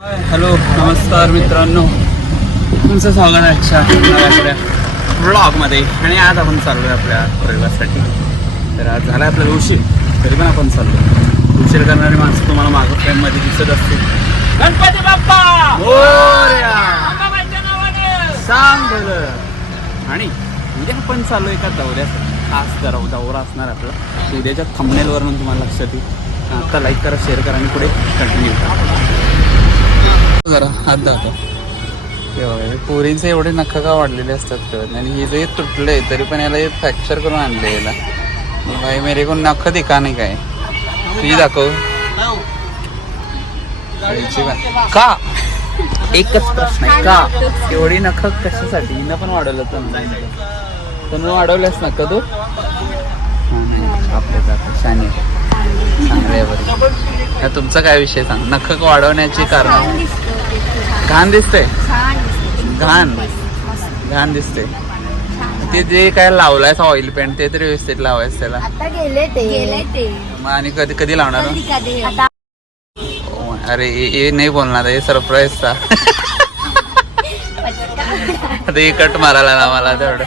Hello नमस्कार मित्रांनो, तुमचं स्वागत आहे आजच्या नव्या ब्लॉगमध्ये. आणि आज आपण चाललो आहे आपल्या प्रयोगासाठी. तर आज झाला आहे आपल्याला उशीर, तरी पण आपण चाललो. उशीर करणारी माणसं तुम्हाला मागं फ्रेममध्ये दिसत असतील. गणपती बाप्पा सांग भलं. आणि उद्या आपण चाललो एका दौऱ्यासाठी. खास दौरा असणार आपला. उद्याच्या थंबनेलवरून तुम्हाला लक्षात येईल. आता लाईक करा, शेअर करा आणि पुढे कंटिन्यू करा. जरा हात जातो तेव्हा पोरींचे एवढे नख का वाढलेले असतात कळत. आणि हे जे तुटले तरी पण याला फ्रॅक्चर करून आणले. याला भाई मेरे को नख दिखा नाही काय तुझी दाखव का. एकच प्रश्न आहे, का एवढी नख कशासाठी. हिनं पण वाढवलं तर वाढवल्यास नका तू. आपल्या जात शाने चांगल्या. तुमचा काय विषय सांग. नख वाढवण्याची कारण. घाण दिसते, घाण दिसते. ते जे काय लावलायस ऑइल पेंट ते तरी व्यवस्थित लावायचं त्याला. आणि कधी कधी लावणार. अरे हे नाही बोलणार, हे सरप्राईज था. आता हे कट मारायला ना मला तेवढं.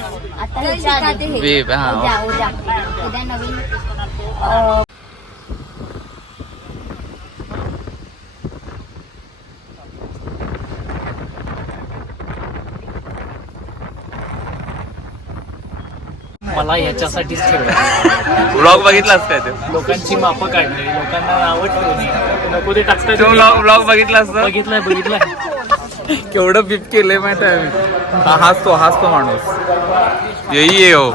मला ह्याच्यासाठीच ठेवलं. ब्लॉग बघितलास काय ते. लोकांची मापं काढली, लोकांना नावं ठेवली, नको ते टाकतात. ब्लॉग बघितलास ना. बघितलाय. केवढं बीप केलंय माहिती आहे. हाच तो माणूस येई ये हो.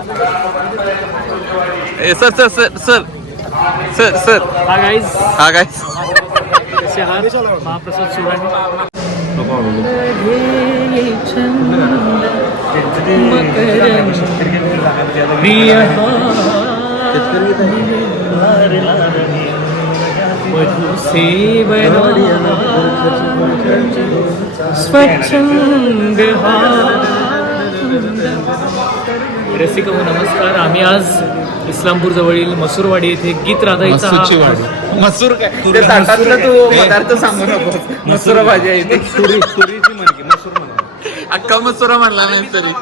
सर हा गाईज कसे आहात. महाप्रसाद सुराणे. रसिक हो नमस्कार. आम्ही आज इस्लामपूर जवळील मसूरवाडी येथे गीत राधाईचा मसूर काय ते ताटातलं तू पदार्थ सांगू नको. मसूर भाजी आहे तुरीची म्हणकी मसूर म्हणा. अख्खा मसुरा म्हणला नाही तरी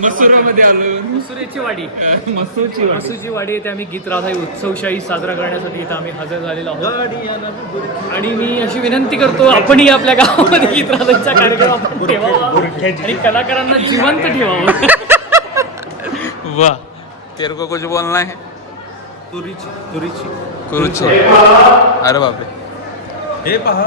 मसुरामध्ये आलो. मसुरेची वाडी, मसूरची वाडी येथे आम्ही गीत राधाई उत्सवशाही साजरा करण्यासाठी इथं आम्ही हजर झालेलो आहोत. आणि मी अशी विनंती करतो, आपणही आपल्या गावामध्ये गीत राधाईचा कार्यक्रम आपण ठेवावा आणि कलाकारांना जिवंत ठेवावं. वाह, तेरे को कुछ बोलना है. तुरीची. अरे बापरे. हे पहा